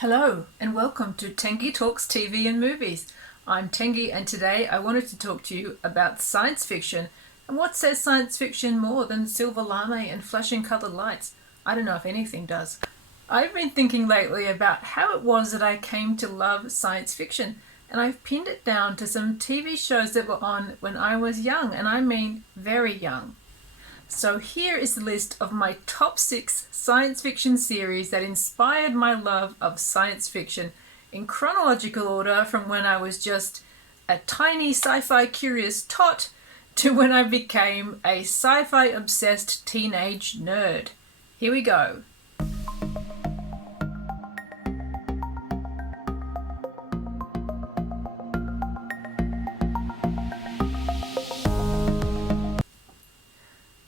Hello and welcome to Tengi Talks TV and Movies. I'm Tengi and today I wanted to talk to you about science fiction. And what says science fiction more than silver lame and flashing coloured lights? I don't know if anything does. I've been thinking lately about how it was that I came to love science fiction, and I've pinned it down to some TV shows that were on when I was young, and I mean very young. So here is the list of my top 6 science fiction series that inspired my love of science fiction in chronological order from when I was just a tiny sci-fi curious tot to when I became a sci-fi obsessed teenage nerd. Here we go.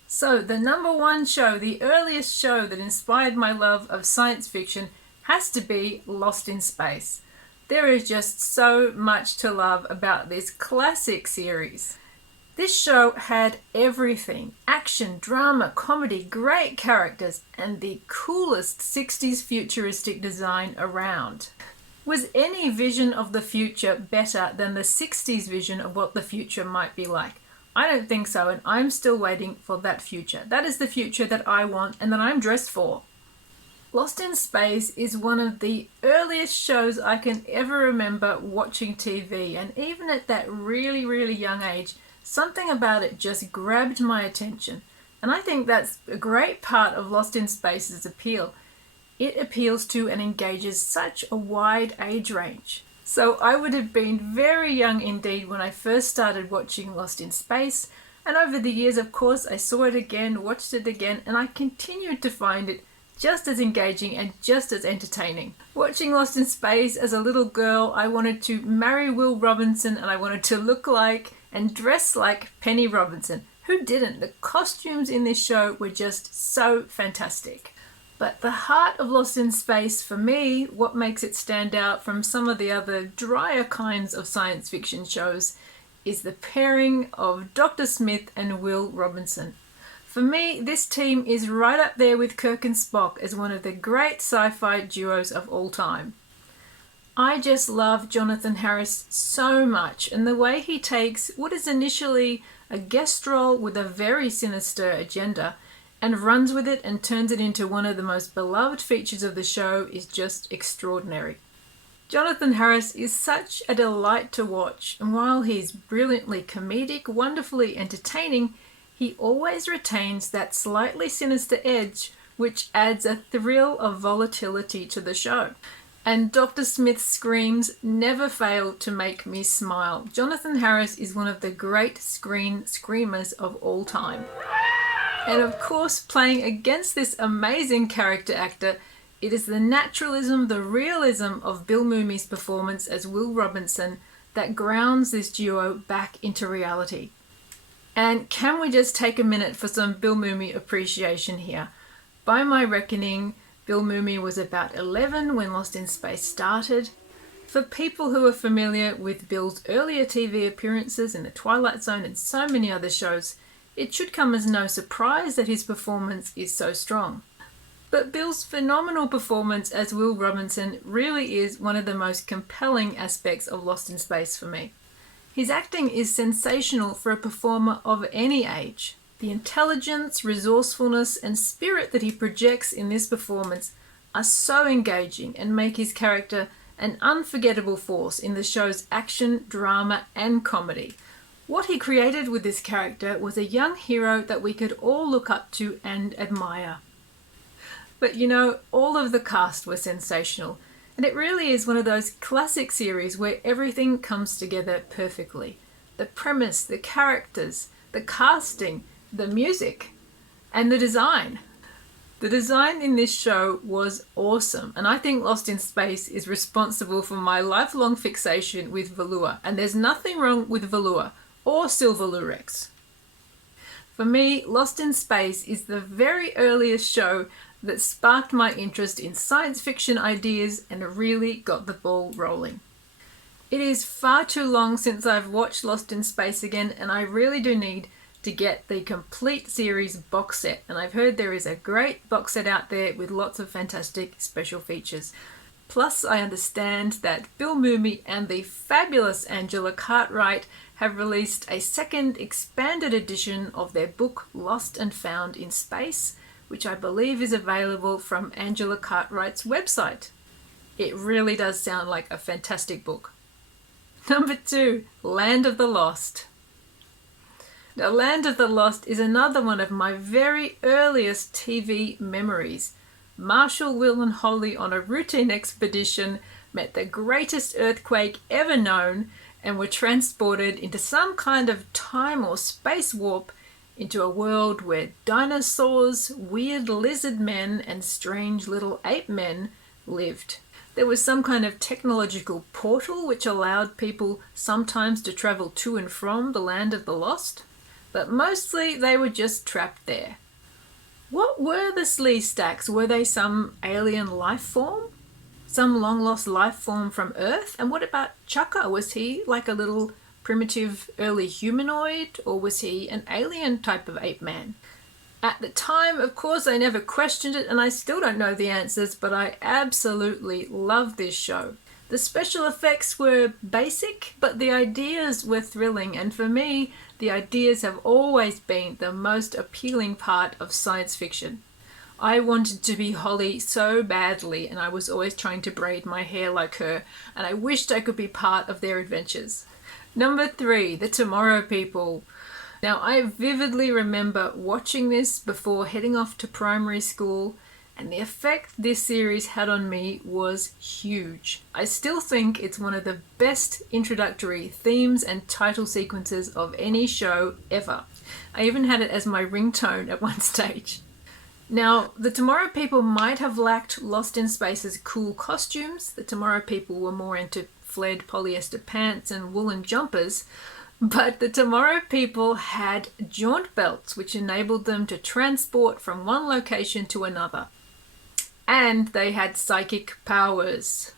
So the number one show, the earliest show that inspired my love of science fiction has to be Lost in Space. There is just so much to love about this classic series. This show had everything: action, drama, comedy, great characters, and the coolest 60s futuristic design around. Was any vision of the future better than the 60s vision of what the future might be like? I don't think so, and I'm still waiting for that future. That is the future that I want and that I'm dressed for. Lost in Space is one of the earliest shows I can ever remember watching TV, and even at that really, really young age, something about it just grabbed my attention. And I think that's a great part of Lost in Space's appeal. It appeals to and engages such a wide age range. So I would have been very young indeed when I first started watching Lost in Space, and over the years, of course, I saw it again, watched it again, and I continued to find it just as engaging and just as entertaining. Watching Lost in Space as a little girl, I wanted to marry Will Robinson, and I wanted to look like and dress like Penny Robinson. Who didn't? The costumes in this show were just so fantastic. But the heart of Lost in Space, for me, what makes it stand out from some of the other drier kinds of science fiction shows, is the pairing of Dr. Smith and Will Robinson. For me, this team is right up there with Kirk and Spock as one of the great sci-fi duos of all time. I just love Jonathan Harris so much, and the way he takes what is initially a guest role with a very sinister agenda and runs with it and turns it into one of the most beloved features of the show is just extraordinary. Jonathan Harris is such a delight to watch, and while he's brilliantly comedic, wonderfully entertaining, he always retains that slightly sinister edge which adds a thrill of volatility to the show. And Dr. Smith's screams never fail to make me smile. Jonathan Harris is one of the great screen screamers of all time. And of course, playing against this amazing character actor, it is the naturalism, the realism of Bill Mummy's performance as Will Robinson that grounds this duo back into reality. And can we just take a minute for some Bill Mummy appreciation here? By my reckoning, Bill Mummy was about 11 when Lost in Space started. For people who are familiar with Bill's earlier TV appearances in The Twilight Zone and so many other shows, it should come as no surprise that his performance is so strong. But Bill's phenomenal performance as Will Robinson really is one of the most compelling aspects of Lost in Space for me. His acting is sensational for a performer of any age. The intelligence, resourcefulness, and spirit that he projects in this performance are so engaging and make his character an unforgettable force in the show's action, drama, and comedy. What he created with this character was a young hero that we could all look up to and admire. But you know, all of the cast were sensational, and it really is one of those classic series where everything comes together perfectly. The premise, the characters, the casting, the music, and the design. The design in this show was awesome, and I think Lost in Space is responsible for my lifelong fixation with velour, and there's nothing wrong with velour or silver lurex. For me, Lost in Space is the very earliest show that sparked my interest in science fiction ideas and really got the ball rolling. It is far too long since I've watched Lost in Space again, and I really do need to get the complete series box set, and I've heard there is a great box set out there with lots of fantastic special features. Plus, I understand that Bill Mumy and the fabulous Angela Cartwright have released a second expanded edition of their book Lost and Found in Space, which I believe is available from Angela Cartwright's website. It really does sound like a fantastic book. Number 2, Land of the Lost. Now, Land of the Lost is another one of my very earliest TV memories. Marshall, Will and Holly on a routine expedition met the greatest earthquake ever known and were transported into some kind of time or space warp into a world where dinosaurs, weird lizard men and strange little ape men lived. There was some kind of technological portal which allowed people sometimes to travel to and from the Land of the Lost, but mostly they were just trapped there. What were the Slee Stacks? Were they some alien life form? Some long-lost life form from Earth? And what about Chaka? Was he like a little primitive early humanoid, or was he an alien type of ape man? At the time, of course, I never questioned it, and I still don't know the answers, but I absolutely love this show. The special effects were basic, but the ideas were thrilling, and for me, the ideas have always been the most appealing part of science fiction. I wanted to be Holly so badly, and I was always trying to braid my hair like her, and I wished I could be part of their adventures. Number 3, The Tomorrow People. Now, I vividly remember watching this before heading off to primary school, and the effect this series had on me was huge. I still think it's one of the best introductory themes and title sequences of any show ever. I even had it as my ringtone at one stage. Now, the Tomorrow People might have lacked Lost in Space's cool costumes. The Tomorrow People were more into flared polyester pants and woolen jumpers, but the Tomorrow People had jaunt belts which enabled them to transport from one location to another. And they had psychic powers.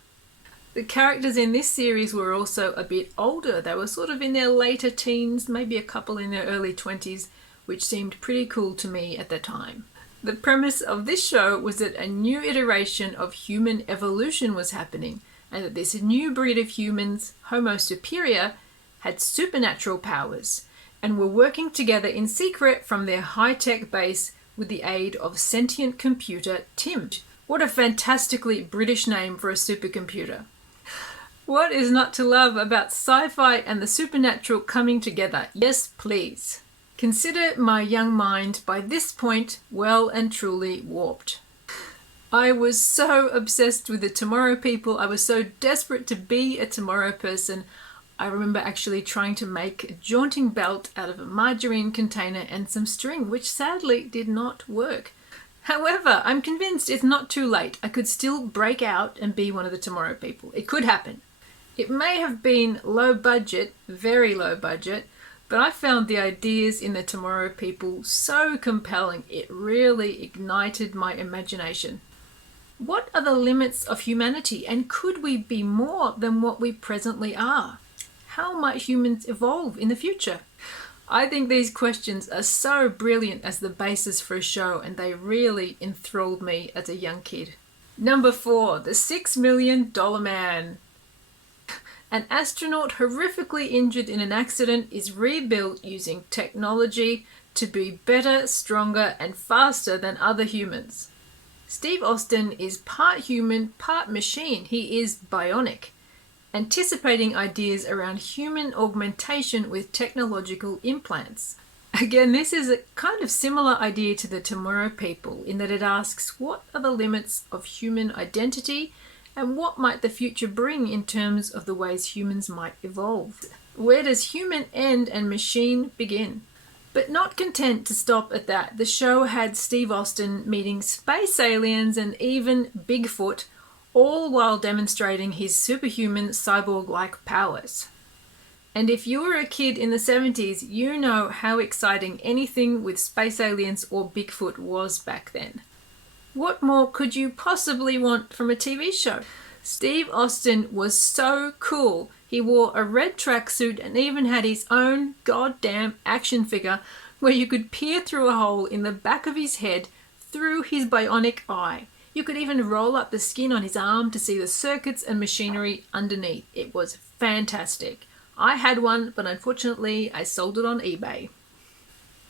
The characters in this series were also a bit older. They were sort of in their later teens, maybe a couple in their early 20s, which seemed pretty cool to me at the time. The premise of this show was that a new iteration of human evolution was happening, and that this new breed of humans, Homo superior, had supernatural powers, and were working together in secret from their high-tech base with the aid of sentient computer Tim. What a fantastically British name for a supercomputer. What is not to love about sci-fi and the supernatural coming together? Yes, please. Consider my young mind by this point well and truly warped. I was so obsessed with the Tomorrow People. I was so desperate to be a Tomorrow person. I remember actually trying to make a jaunting belt out of a margarine container and some string, which sadly did not work. However, I'm convinced it's not too late. I could still break out and be one of the Tomorrow People. It could happen. It may have been low budget, very low budget, but I found the ideas in the Tomorrow People so compelling. It really ignited my imagination. What are the limits of humanity, and could we be more than what we presently are? How might humans evolve in the future? I think these questions are so brilliant as the basis for a show, and they really enthralled me as a young kid. Number 4, The $6 Million Man. An astronaut horrifically injured in an accident is rebuilt using technology to be better, stronger, and faster than other humans. Steve Austin is part human, part machine. He is bionic, anticipating ideas around human augmentation with technological implants. Again, this is a kind of similar idea to the Tomorrow People in that it asks, what are the limits of human identity, and what might the future bring in terms of the ways humans might evolve? Where does human end and machine begin? But not content to stop at that, the show had Steve Austin meeting space aliens and even Bigfoot, all while demonstrating his superhuman cyborg-like powers. And if you were a kid in the 70s, you know how exciting anything with space aliens or Bigfoot was back then. What more could you possibly want from a TV show? Steve Austin was so cool. He wore a red tracksuit and even had his own goddamn action figure where you could peer through a hole in the back of his head through his bionic eye. You could even roll up the skin on his arm to see the circuits and machinery underneath. It was fantastic. I had one, but unfortunately I sold it on eBay.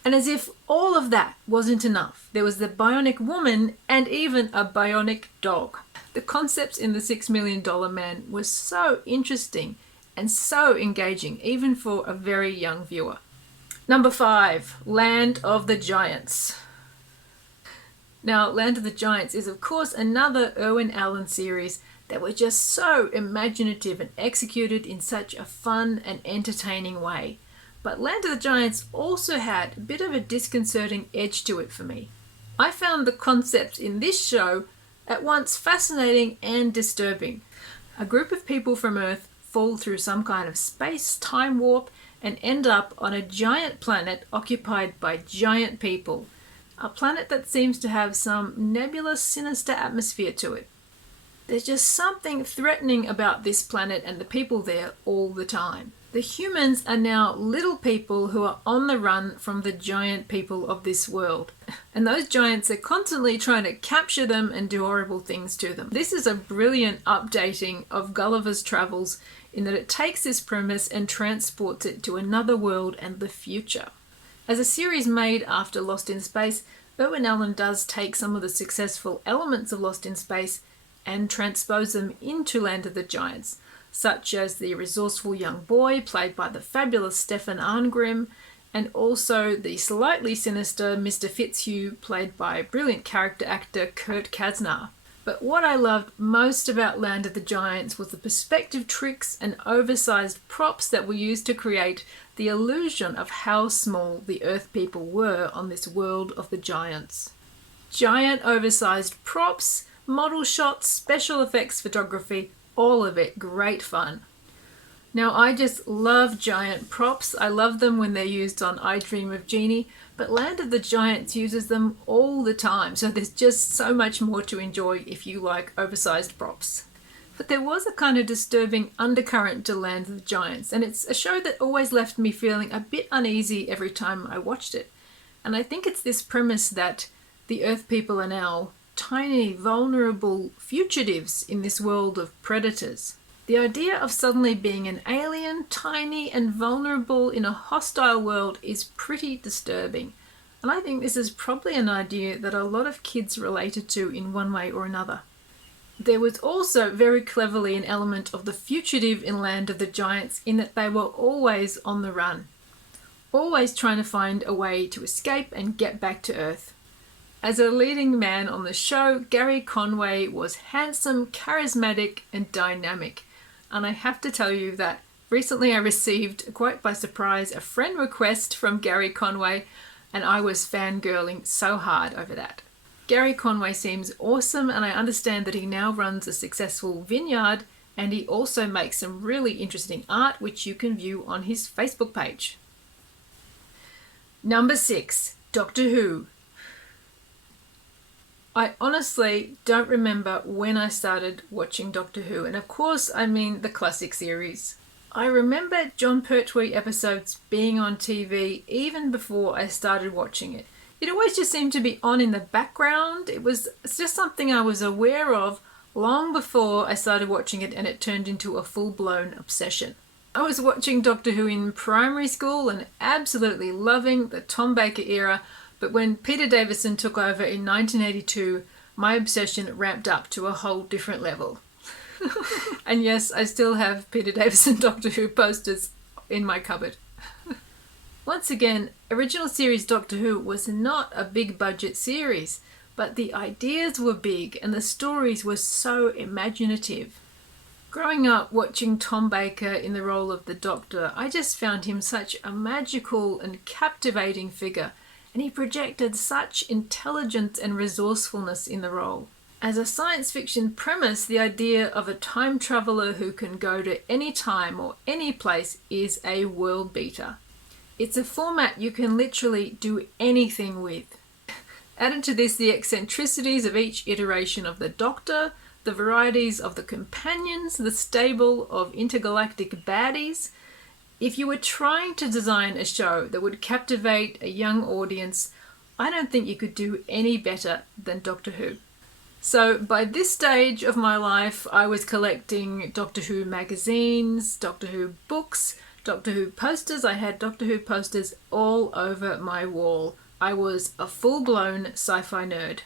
And as if all of that wasn't enough, there was the bionic woman and even a bionic dog. The concepts in The $6 Million Man was so interesting and so engaging, even for a very young viewer. Number 5, Land of the Giants. Now, Land of the Giants is, of course, another Irwin Allen series that were just so imaginative and executed in such a fun and entertaining way. But Land of the Giants also had a bit of a disconcerting edge to it for me. I found the concepts in this show at once fascinating and disturbing. A group of people from Earth fall through some kind of space-time warp and end up on a giant planet occupied by giant people. A planet that seems to have some nebulous, sinister atmosphere to it. There's just something threatening about this planet and the people there all the time. The humans are now little people who are on the run from the giant people of this world. And those giants are constantly trying to capture them and do horrible things to them. This is a brilliant updating of Gulliver's Travels in that it takes this premise and transports it to another world and the future. As a series made after Lost in Space, Irwin Allen does take some of the successful elements of Lost in Space and transpose them into Land of the Giants, such as the resourceful young boy played by the fabulous Stefan Arngrim, and also the slightly sinister Mr. Fitzhugh played by brilliant character actor Kurt Kasner. But what I loved most about Land of the Giants was the perspective tricks and oversized props that were used to create the illusion of how small the Earth people were on this world of the giants. Giant oversized props, model shots, special effects photography, all of it great fun. Now, I just love giant props. I love them when they're used on I Dream of Jeannie, but Land of the Giants uses them all the time, so there's just so much more to enjoy if you like oversized props. But there was a kind of disturbing undercurrent to Land of the Giants, and it's a show that always left me feeling a bit uneasy every time I watched it. And I think it's this premise that the Earth people are now tiny, vulnerable fugitives in this world of predators. The idea of suddenly being an alien, tiny and vulnerable in a hostile world is pretty disturbing. And I think this is probably an idea that a lot of kids related to in one way or another. There was also very cleverly an element of the fugitive in Land of the Giants in that they were always on the run, always trying to find a way to escape and get back to Earth. As a leading man on the show, Gary Conway was handsome, charismatic and dynamic. And I have to tell you that recently I received, quite by surprise, a friend request from Gary Conway, and I was fangirling so hard over that. Gary Conway seems awesome, and I understand that he now runs a successful vineyard, and he also makes some really interesting art which you can view on his Facebook page. Number 6, Doctor Who. I honestly don't remember when I started watching Doctor Who, and of course I mean the classic series. I remember Jon Pertwee episodes being on TV even before I started watching it. It always just seemed to be on in the background. It's just something I was aware of long before I started watching it, and it turned into a full-blown obsession. I was watching Doctor Who in primary school and absolutely loving the Tom Baker era, but when Peter Davison took over in 1982, my obsession ramped up to a whole different level. And yes, I still have Peter Davison Doctor Who posters in my cupboard. Once again, original series Doctor Who was not a big budget series, but the ideas were big and the stories were so imaginative. Growing up watching Tom Baker in the role of the Doctor, I just found him such a magical and captivating figure, and he projected such intelligence and resourcefulness in the role. As a science fiction premise, the idea of a time traveller who can go to any time or any place is a world beater. It's a format you can literally do anything with. Added to this, the eccentricities of each iteration of the Doctor, the varieties of the companions, the stable of intergalactic baddies. If you were trying to design a show that would captivate a young audience, I don't think you could do any better than Doctor Who. So by this stage of my life, I was collecting Doctor Who magazines, Doctor Who books, Doctor Who posters. I had Doctor Who posters all over my wall. I was a full-blown sci-fi nerd.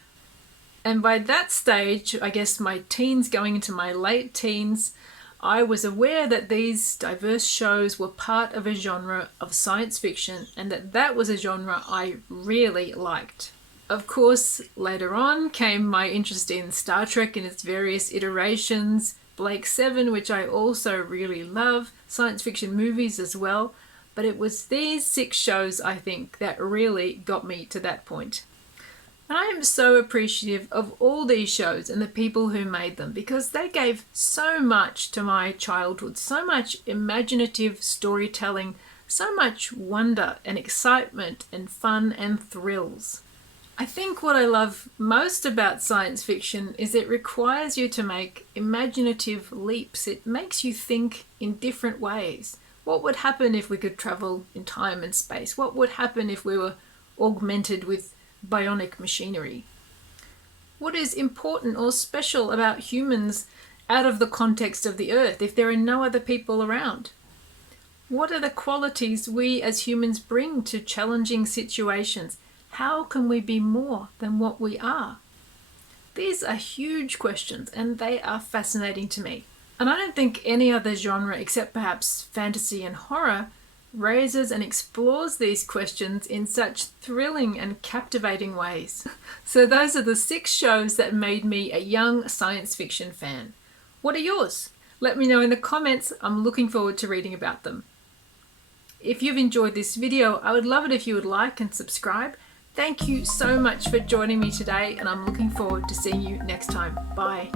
And by that stage, I guess my teens going into my late teens, I was aware that these diverse shows were part of a genre of science fiction and that was a genre I really liked. Of course, later on came my interest in Star Trek in its various iterations, Blake 7, which I also really love, science fiction movies as well, but it was these 6 shows, I think, that really got me to that point. And I am so appreciative of all these shows and the people who made them because they gave so much to my childhood, so much imaginative storytelling, so much wonder and excitement and fun and thrills. I think what I love most about science fiction is it requires you to make imaginative leaps. It makes you think in different ways. What would happen if we could travel in time and space? What would happen if we were augmented with bionic machinery? What is important or special about humans out of the context of the Earth if there are no other people around? What are the qualities we as humans bring to challenging situations? How can we be more than what we are? These are huge questions and they are fascinating to me. And I don't think any other genre, except perhaps fantasy and horror, raises and explores these questions in such thrilling and captivating ways. So those are the 6 shows that made me a young science fiction fan. What are yours? Let me know in the comments. I'm looking forward to reading about them. If you've enjoyed this video, I would love it if you would like and subscribe. Thank you so much for joining me today, and I'm looking forward to seeing you next time. Bye.